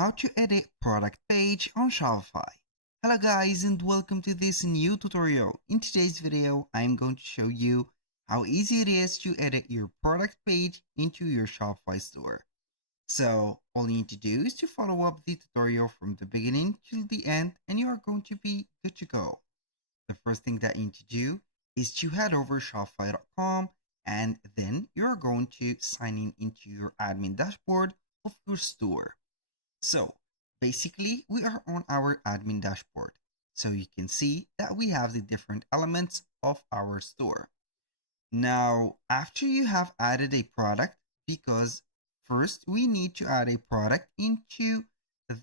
how to edit product page on Shopify. Hello guys and welcome to this new tutorial. In today's video, I'm going to show you how easy it is to edit your product page into your Shopify store. So all you need to do is to follow up the tutorial from the beginning to the end and you are going to be good to go. The first thing that you need to do is to head over shopify.com and then you're going to sign in into your admin dashboard of your store. So basically, we are on our admin dashboard. So you can see that we have the different elements of our store. Now, after you have added a product, because first we need to add a product into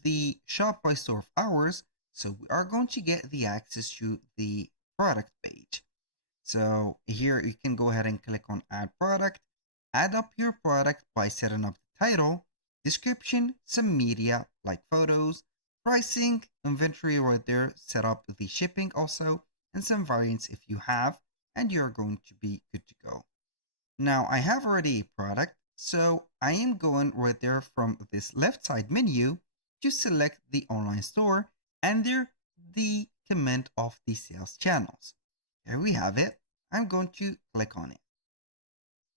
the Shopify store of ours, so we are going to get the access to the product page. So here you can go ahead and click on add product, add up your product by setting up the title, description, some media like photos, pricing, inventory right there, set up the shipping also, and some variants if you have, and you're going to be good to go. Now I have already a product, so I am going right there from this left side menu to select the online store and there the comment of the sales channels. Here we have it. I'm going to click on it.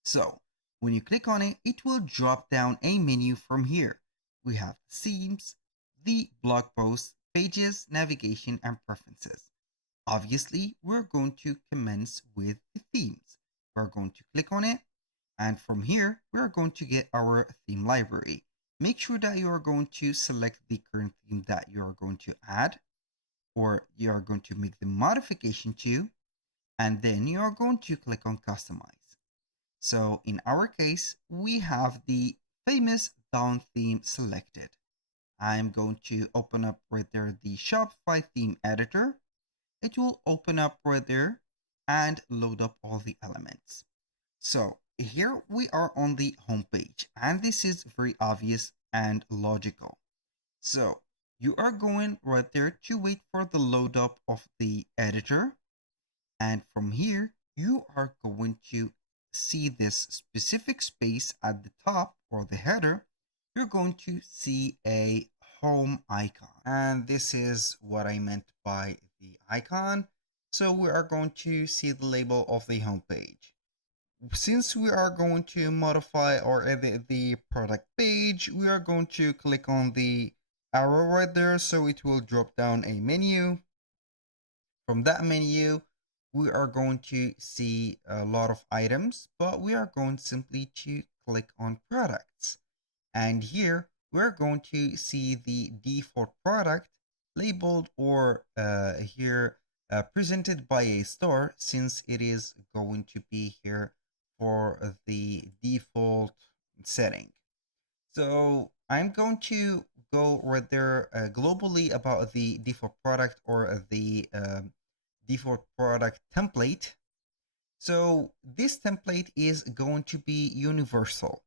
So when you click on it, it will drop down a menu from here. We have themes, the blog posts, pages, navigation, and preferences. Obviously, we're going to commence with the themes. We're going to click on it. And from here, we're going to get our theme library. Make sure that you are going to select the current theme that you are going to add or you are going to make the modification to. And then you are going to click on customize. So in our case, we have the famous down theme selected. I'm going to open up right there the Shopify theme editor. It will open up right there and load up all the elements. So here we are on the home page and this is very obvious and logical. So you are going right there to wait for the load up of the editor. And from here, you are going to see this specific space at the top or the header. You're going to see a home icon. And this is what I meant by the icon. So we are going to see the label of the home page. Since we are going to modify or edit the product page, we are going to click on the arrow right there. So it will drop down a menu. From that menu, we are going to see a lot of items, but we are going simply to click on products. And here we're going to see the default product labeled or here presented by a store, since it is going to be here for the default setting. So I'm going to go right there globally about the default product or the default product template. So this template is going to be universal.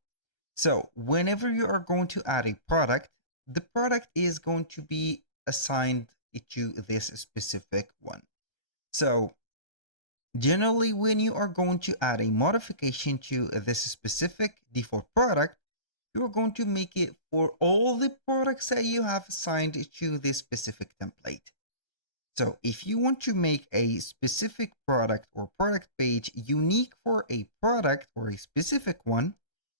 So whenever you are going to add a product, the product is going to be assigned to this specific one. So generally, when you are going to add a modification to this specific default product, you're going to make it for all the products that you have assigned to this specific template. So if you want to make a specific product or product page unique for a product or a specific one,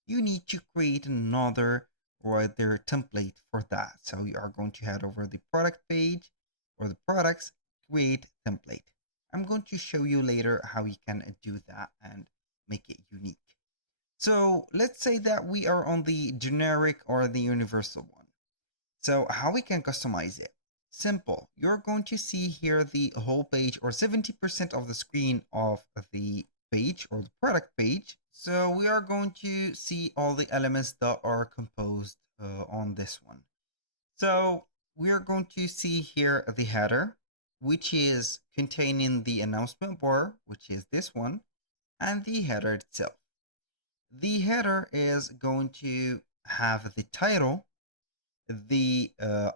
you need to create another right there template for that. So you are going to head over the product page or the products, create template. I'm going to show you later how you can do that and make it unique. So let's say that we are on the generic or the universal one. So how we can customize it? Simple. You're going to see here the whole page or 70% of the screen of the page or the product page. So we are going to see all the elements that are composed on this one. So we are going to see here the header, which is containing the announcement bar, which is this one, and the header itself. The header is going to have the title, the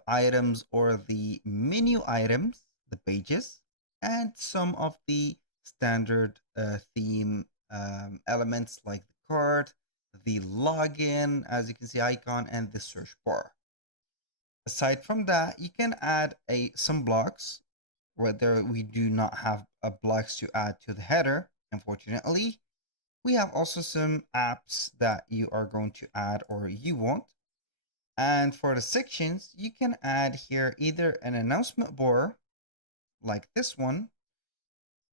items or the menu items, the pages, and some of the standard theme elements like the card, the login, as you can see, icon, and the search bar. Aside from that, you can add some blocks, whether we do not have blocks to add to the header, unfortunately. We have also some apps that you are going to add or you want. And for the sections, you can add here either an announcement bar like this one,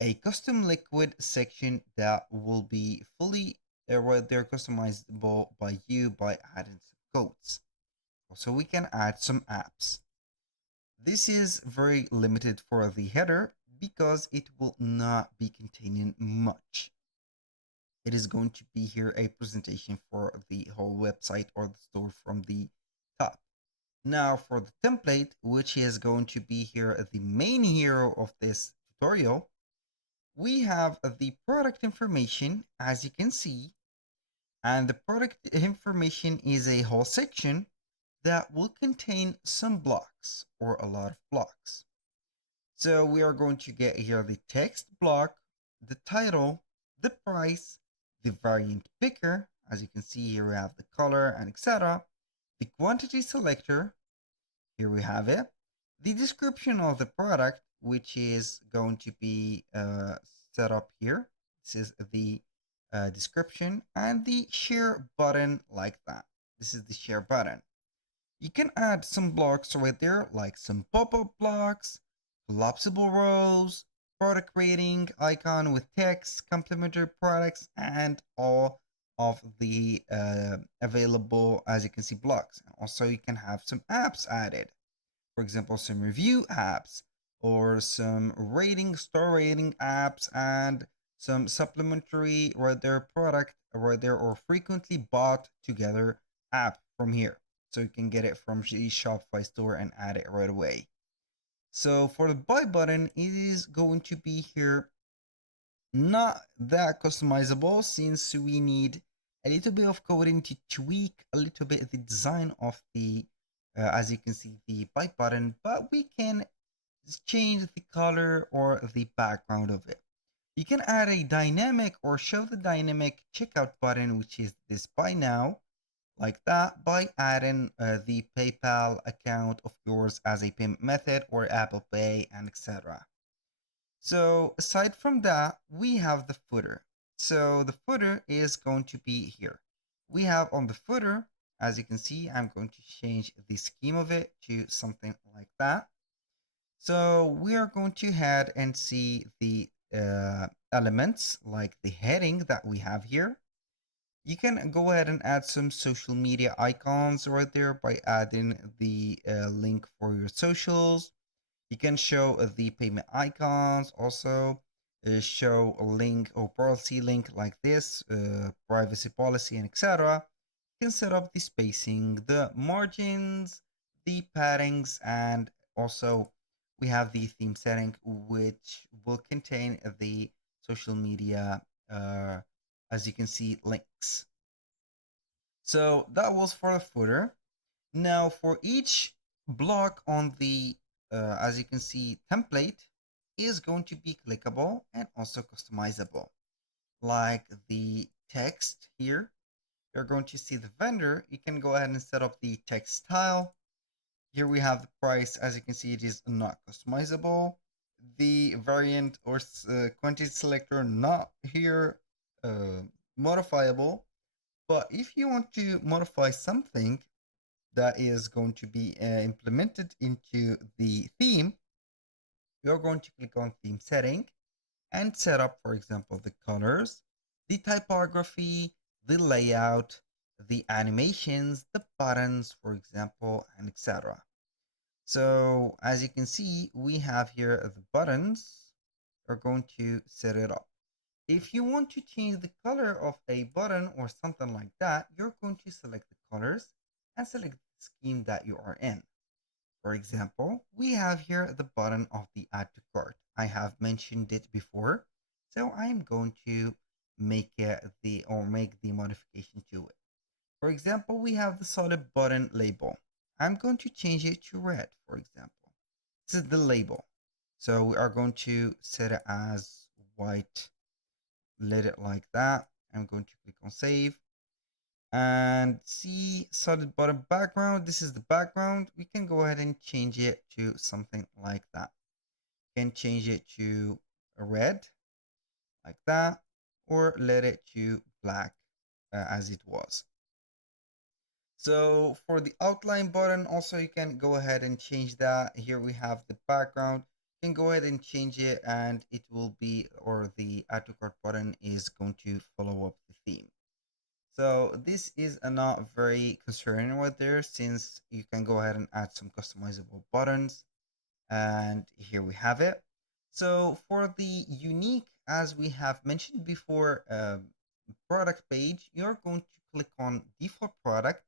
a custom liquid section that will be fully they're customizable by you by adding some codes. Also, we can add some apps. This is very limited for the header because it will not be containing much. It is going to be here a presentation for the whole website or the store from the top. Now for the template, which is going to be here the main hero of this tutorial, we have the product information, as you can see, and the product information is a whole section that will contain some blocks or a lot of blocks. So we are going to get here the text block, the title, the price, the variant picker. As you can see here, we have the color and etc. The quantity selector, here we have it. The description of the product, which is going to be set up here. This is the description, and the share button like that. This is the share button. You can add some blocks right there, like some pop-up blocks, collapsible rows, product rating icon with text, complementary products, and all of the available, as you can see, blocks. Also, you can have some apps added. For example, some review apps or some star rating apps, and some supplementary right there product right there or frequently bought together app from here. So you can get it from the Shopify store and add it right away. So for the buy button, it is going to be here not that customizable, since we need a little bit of coding to tweak a little bit the design of the as you can see, the buy button, but we can change the color or the background of it. You can add a dynamic or show the dynamic checkout button, which is this buy now, like that, by adding the PayPal account of yours as a payment method or Apple Pay and etc. So aside from that, we have the footer. So the footer is going to be here. We have on the footer, as you can see, I'm going to change the scheme of it to something like that. So we are going to head and see the elements like the heading that we have here. You can go ahead and add some social media icons right there by adding the link for your socials. You can show the payment icons, also show a link or policy link like this, privacy policy, and etc. You can set up the spacing, the margins, the paddings, and also we have the theme setting, which will contain the social media, as you can see, links. So that was for the footer. Now for each block on the, as you can see, template is going to be clickable and also customizable. Like the text here, you're going to see the vendor. You can go ahead and set up the text style. Here we have the price. As you can see, it is not customizable. The variant or quantity selector not here modifiable. But if you want to modify something that is going to be implemented into the theme, you're going to click on theme setting and set up, for example, the colors, the typography, the layout, the animations, the buttons, for example, and etc. So as you can see, we have here the buttons. We're going to set it up. If you want to change the color of a button or something like that, you're going to select the colors and select the scheme that you are in. For example, we have here the button of the add to cart. I have mentioned it before, so I'm going to make make the modification to it. For example, we have the solid button label. I'm going to change it to red, for example. This is the label. So we are going to set it as white, let it like that. I'm going to click on save. And see solid bottom background. This is the background. We can go ahead and change it to something like that. You can change it to a red like that, or let it to black as it was. So for the outline button, also you can go ahead and change that. Here we have the background. You can go ahead and change it and it will be, or the add to cart button is going to follow up the theme. So this is not very concerning right there, since you can go ahead and add some customizable buttons. And here we have it. So for the unique, as we have mentioned before, product page, you're going to click on default product,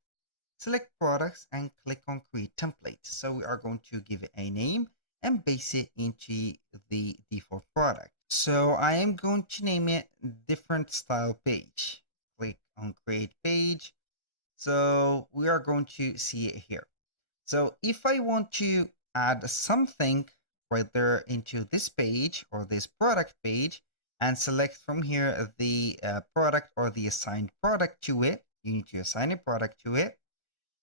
select products, and click on create template. So we are going to give it a name and base it into the default product. So I am going to name it different style page. Click on create page. So we are going to see it here. So if I want to add something right there into this page or this product page and select from here the product or the assigned product to it, you need to assign a product to it.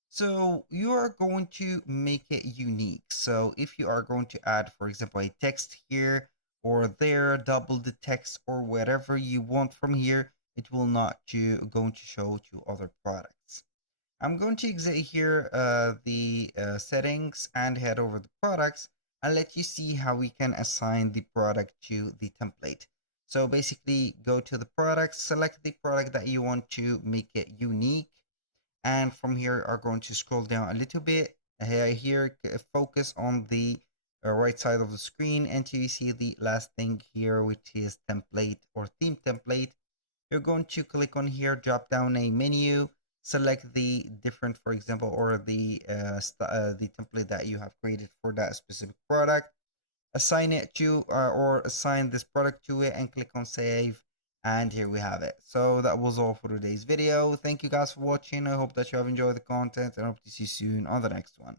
So you are going to make it unique. So if you are going to add, for example, a text here or there, double the text or whatever you want from here, it will not going to show to other products. I'm going to exit here the settings and head over the products and let you see how we can assign the product to the template. So basically go to the products, select the product that you want to make it unique, and from here are going to scroll down a little bit. Here focus on the right side of the screen until you see the last thing here, which is template or theme template. You're going to click on here, drop down a menu, select the different, for example, or the template that you have created for that specific product, assign it to or assign this product to it, and click on save. And here we have it. So that was all for today's video. Thank you guys for watching. I hope that you have enjoyed the content and I hope to see you soon on the next one.